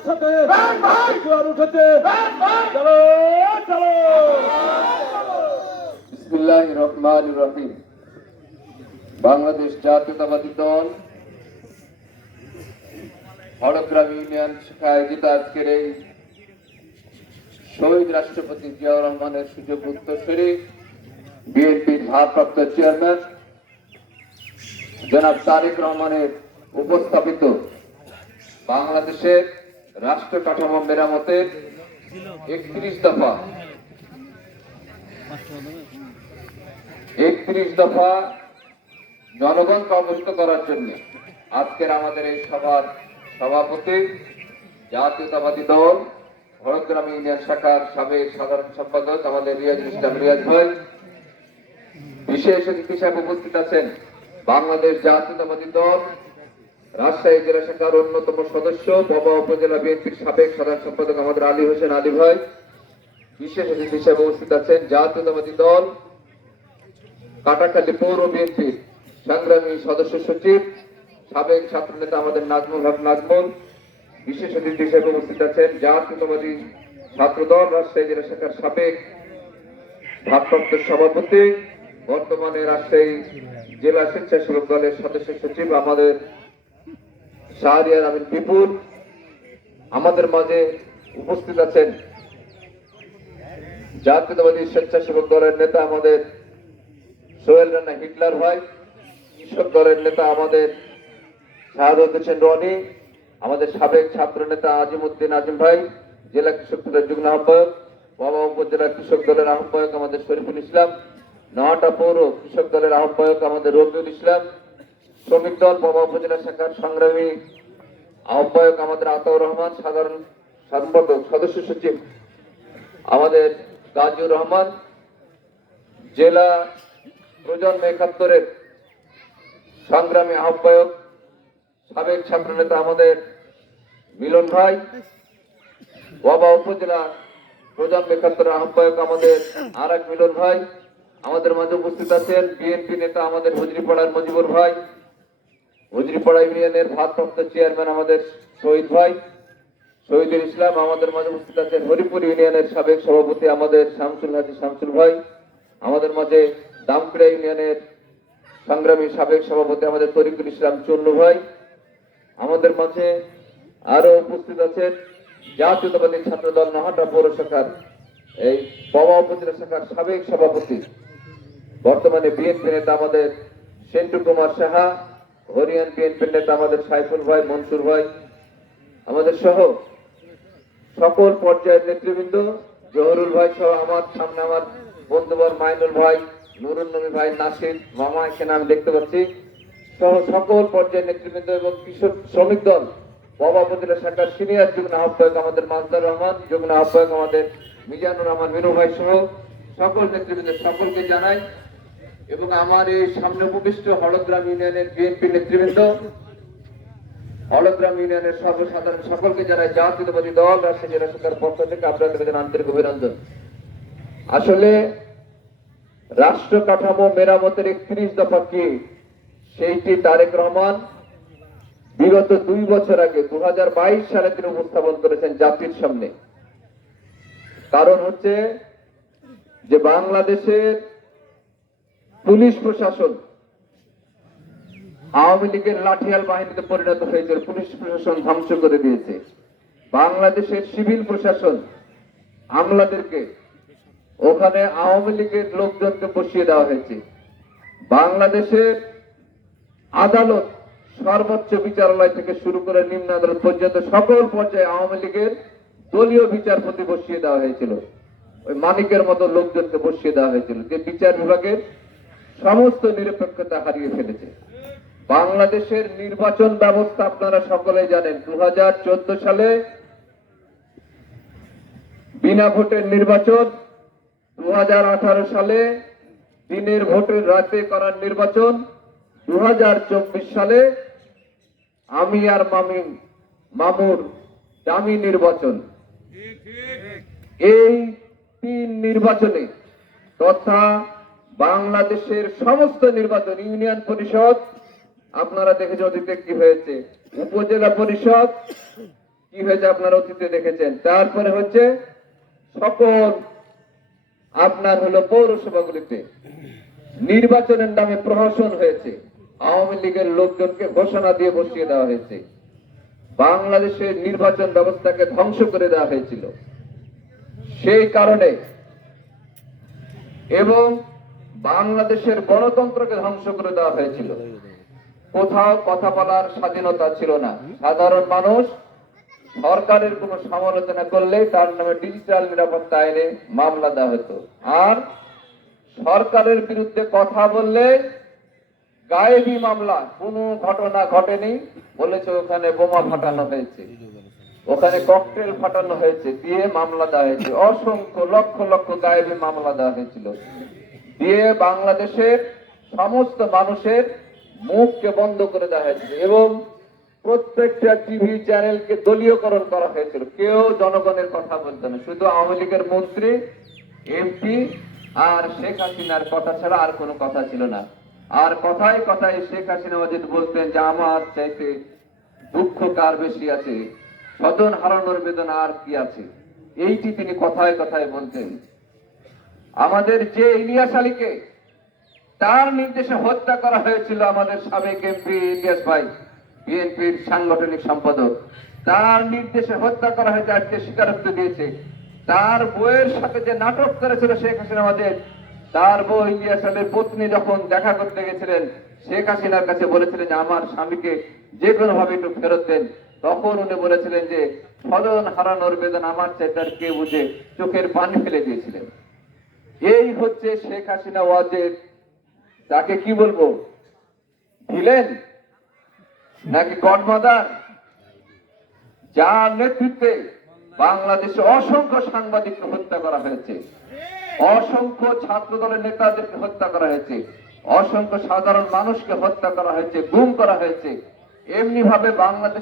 একসাথে জোয়ার উঠেছে। চলো চলো। বিসমিল্লাহির রহমানির রহিম। বাংলাদেশ জাতীয়তাবাদী দল হলগ্রাম ইউনিয়ন শাখা আয়োজিত আজকের এই শহীদ রাষ্ট্রপতি জিয়াউর রহমানের সুযোগ উত্তরসূরি বিএনপির ভারপ্রাপ্ত চেয়ারম্যান জনাব তারেক রহমানের উপস্থাপিত বাংলাদেশের রাষ্ট্র কাঠামো মেরামতের 31 দফা জনগণকে অবহিত করার জন্য আজকের আমাদের এই সভার সভাপতি জাতীয়তাবাদী দল হলগ্রাম ইউনিয়ন শাখার সাবেক সাধারণ সম্পাদক আমাদের রিয়াজুল ইসলাম রিয়াজ ভাই, বিশেষ অতিথি হিসেবে উপস্থিত আছেন বাংলাদেশ জাতীয়তাবাদী দল রাজশাহী জেলা শাখার অন্যতম সদস্য বাবা উপজেলা বিএনপির সাবেক সাধারণ সম্পাদক আমাদের আলী হোসেন আলী ভাই, বিশেষ অতিথি হিসেবে উপস্থিত আছেন জাতীয়তাবাদী দল কাটাখালী পৌর বিএনপির সংগ্রামী সদস্য সচিব সাবেক ছাত্র নেতা আমাদের নাজমুল হক নাজমুল, বিশেষ অতিথি হিসেবে উপস্থিত আছেন জাতীয়তাবাদী ছাত্রদল রাজশাহী জেলা শাখার সাবেক ভারপ্রাপ্ত সভাপতি বর্তমানে রাজশাহী জেলা স্বেচ্ছাসেবক দলের সদস্য সচিব আমাদের শাহরিয়ার আমিন বিপুল। আমাদের মাঝে উপস্থিত আছেন জাতীয়তাবাদী স্বেচ্ছাসেবক দলের নেতা আমাদের সোহেল রানা হিটলার ভাই, কৃষক দলের নেতা আমাদের শাহাদত হোসেন রনি, আমাদের সাবেক ছাত্র নেতা আজিমউদ্দিন আজিম ভাই, জেলা কৃষক দলের যুগ্ম আহ্বায়ক, বাবা উপজেলা কৃষক দলের আহ্বায়ক আমাদের শরীফুল ইসলাম, নওয়াটা পৌর কৃষক দলের আহ্বায়ক আমাদের রবিউল ইসলাম, শ্রমিক দল বাবা উপজেলা শাখার সংগ্রামী আহ্বায়ক আমাদের আতাউর রহমান, সাধারণ সম্পাদক সদস্য সচিব আমাদের গাজীউর রহমান, জেলা প্রজন্ম 71-এর সংগ্রামী আহ্বায়ক সাবেক ছাত্র নেতা আমাদের মিলন ভাই, বাবা উপজেলা প্রজন্ম 71-এর আহ্বায়ক আমাদের আর এক মিলন ভাই। আমাদের মাঝে উপস্থিত আছেন বিএনপি নেতা আমাদের হুজরিপাড়ার মজিবুর ভাই, হুজরিপাড়া ইউনিয়নের ভারপ্রাপ্ত চেয়ারম্যান আমাদের শহীদ ভাই শহীদুল ইসলাম। আমাদের মাঝে উপস্থিত আছেন হরিপুর ইউনিয়নের সাবেক সভাপতি আমাদের শামসুল হাজি শামসুল ভাই। আমাদের মাঝে দামপিড়া ইউনিয়নের সংগ্রামী সাবেক সভাপতি আমাদের তরিকুল ইসলাম চন্নু ভাই। আমাদের মাঝে আরো উপস্থিত আছেন জাতীয়তাবাদী ছাত্রদল নহাটা পৌর শাখার এই বাবা উপজেলা শাখার সাবেক সভাপতি বর্তমানে বিএনপি নেতা আমাদের সেন্টু কুমার সাহা, হরিয়ান বিএনপি নেতা আমাদের সাইফুল ভাই, মনসুর ভাই, আমাদের সহ সকল পর্যায়ের নেতৃবৃন্দ, জহরুল ভাই সহ আমার সামনে আমার বন্ধুবর মাইনুল ভাই, নুরুন নবী ভাই, নাসির মামা এখানে আমি দেখতে পাচ্ছি, সহ সকল পর্যায়ের নেতৃবৃন্দ এবং কৃষক শ্রমিক দল বাবা উপজেলা শাখার সিনিয়র যুগ্ম আহ্বায়ক আমাদের মাজদার রহমান, যুগ্ম আহ্বায়ক আমাদের মিজানুর রহমান মিনু ভাই সহ সকল নেতৃবৃন্দ সকলকে জানাই এবং আমার এই সামনে উপবিষ্ট হলগ্রাম ইউনিয়নের বিএনপি নেতৃবৃন্দ, হলগ্রাম ইউনিয়নের সর্বসাধারণ সকলকে জানাই জাতীয়তাবাদী দল রাজশাহী জেলা শাখার পক্ষ থেকে আপনাদের আন্তরিক অভিনন্দন। আসলে রাষ্ট্র কাঠামো মেরামতের 31 দফা কি, সেইটি তারেক রহমান বিগত 2 বছর আগে 2022 সালে তিনি উপস্থাপন করেছেন জাতির সামনে। কারণ হচ্ছে যে বাংলাদেশের পুলিশ প্রশাসন আওয়ামী লীগের লাঠিয়াল বাহিনীতে পরিণত হয়েছে, পুলিশ প্রশাসন ধ্বংস করে দিয়েছে। বাংলাদেশের সিভিল প্রশাসন আমলাদেরকে ওখানে আওয়ামী লীগের লোকজনকে বসিয়ে দেওয়া হয়েছে। বাংলাদেশের আদালত সর্বোচ্চ বিচারালয় থেকে শুরু করে নিম্ন আদালত পর্যন্ত সকল পর্যায়ে আওয়ামী লীগের দলীয় বিচারপতি বসিয়ে দেওয়া হয়েছিল, ওই মানিকের মতো লোকজনকে বসিয়ে দেওয়া হয়েছিল, যে বিচার বিভাগের সমস্ত নিরপেক্ষতা হারিয়ে ফেলেছে। বাংলাদেশের নির্বাচন ব্যবস্থা আপনারা সকলেই জানেন, 2014 সালে বিনা ভোটের নির্বাচন, 2018 সালে দিনের ভোটের রাতে করার নির্বাচন, 2024 সালে আমি আর মামুর দামি নির্বাচন। এই 3 নির্বাচনে তথা বাংলাদেশের সমস্ত নির্বাচন, ইউনিয়ন পরিষদ আপনারা দেখেছেন অতীতে কি হয়েছে, উপজেলা পরিষদ কি হয়েছে আপনারা অতীতে দেখেছেন। তারপরে হচ্ছে সকল আপনার হলো পৌরসভাগুলিতে নির্বাচনের নামে প্রহসন হয়েছে, আওয়ামী লীগের লোকজনকে ঘোষণা দিয়ে বসিয়ে দেওয়া হয়েছে, বাংলাদেশের নির্বাচন ব্যবস্থাকে ধ্বংস করে দেওয়া হয়েছিল। সেই কারণে এবং বাংলাদেশের গণতন্ত্রকে ধ্বংস করে দেওয়া হয়েছিল। কোথাও কথা বলার স্বাধীনতা ছিল না। সাধারণ মানুষ সরকারের কোনো সমালোচনা করলে তার নামে ডিজিটাল নিরাপত্তা আইনে মামলা দেওয়া হতো, আর সরকারের বিরুদ্ধে কথা বললে গায়েবী মামলা, কোনো ঘটনা ঘটেনি বলেছে ওখানে বোমা ফাটানো হয়েছে, ওখানে ককটেল ফাটানো হয়েছে দিয়ে মামলা দেওয়া হয়েছে। অসংখ্য লক্ষ লক্ষ গায়েবী মামলা দেওয়া হয়েছিল, দিয়ে বাংলাদেশের সমস্ত মানুষের মুখকে বন্ধ করে দেওয়া হয়েছিল এবং প্রত্যেকটা টিভি চ্যানেলকে দলীয়করণ করা হয়েছিল। কেউ জনগণের কথা বলতো না, শুধু আওয়ামী লীগের মন্ত্রী, এমপি আর শেখ হাসিনার কথা ছাড়া আর কোনো কথা ছিল না। আর কথায় কথায় শেখ হাসিনা যদি বলতেন যে আমার চাইতে দুঃখ কার বেশি আছে, স্বজন হারানোর বেদনা আর কি আছে, এইটি তিনি কথায় কথায় বলতেন। আমাদের যে ইলিয়াস আলীকে তার নির্দেশে হত্যা করা হয়েছিল, আমাদের সাবেক এমপি ইলিয়াস ভাই, বিএনপির সাংগঠনিক সম্পাদক, তার নির্দেশে হত্যা করা হয়েছে, আজকে স্বীকারোক্তি দিয়েছে। তার বউয়ের সাথে যে নাটক করেছিল শেখ হাসিনা, আমাদের তার বউ ইলিয়াস আলীর পত্নী যখন দেখা করতে গেছিলেন শেখ হাসিনার কাছে বলেছিলেন যে আমার স্বামীকে যে কোনো ভাবে একটু ফেরত দেন, তখন উনি বলেছিলেন যে স্বজন হারানোর বেদনা আমার চাইতে আর কে বুঝে, চোখের পানি ফেলে দিয়েছিলেন। এই হচ্ছে শেখ হাসিনা ওয়াজেদ। তাকে কি বলবো, ভিলেন নাকি গডমাদার, যার নেতৃত্বে বাংলাদেশে অসংখ্য সাংবাদিককে হত্যা করা হয়েছে, অসংখ্য ছাত্র দলের নেতাদেরকে হত্যা করা হয়েছে, অসংখ্য সাধারণ মানুষকে হত্যা করা হয়েছে, গুম করা হয়েছে। এমনি ভাবে বাংলাদেশ